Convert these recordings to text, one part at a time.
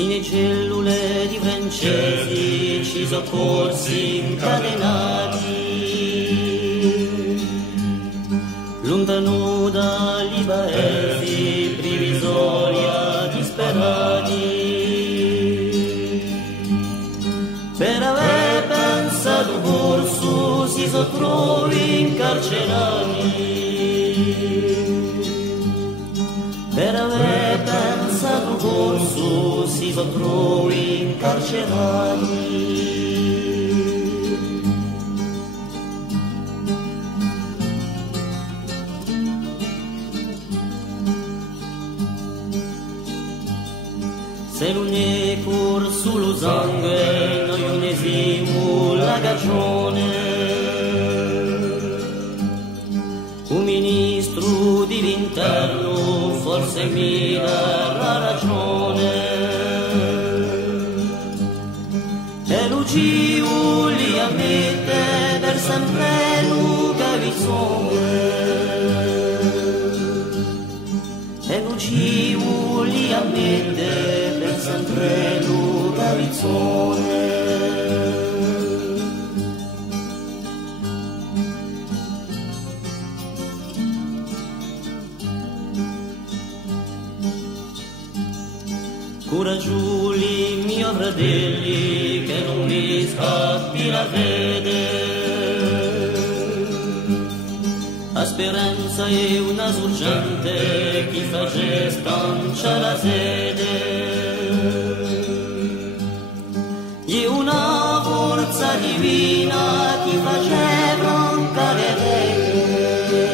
In cellule di francesi ci soccorsi incatenati, lontano dagli paesi provvisoria disperati, per aver pensato corso si sottrovi incarcerati. Per aver pensato corso si sottrovi incarcerati. Se non è corso lo sangue, noi non esiamo la cagione. Un ministro dell'interno forse mi darà ragione, e lui li ammette per sempre Luca Vizzone, e lui li ammette per sempre Luca Vizzone. Coraggiosi mio fratelli, che non vi scappi la fede. La speranza è una sorgente che face stancia la sede. È una forza divina che face broncare rete.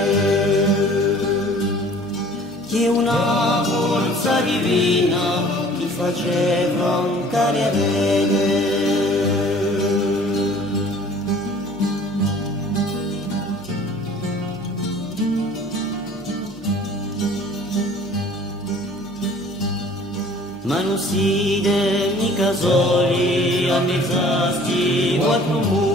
È una forza divina faceva un carriere. Ma non siete mica soli a mezz'asti quattro muri.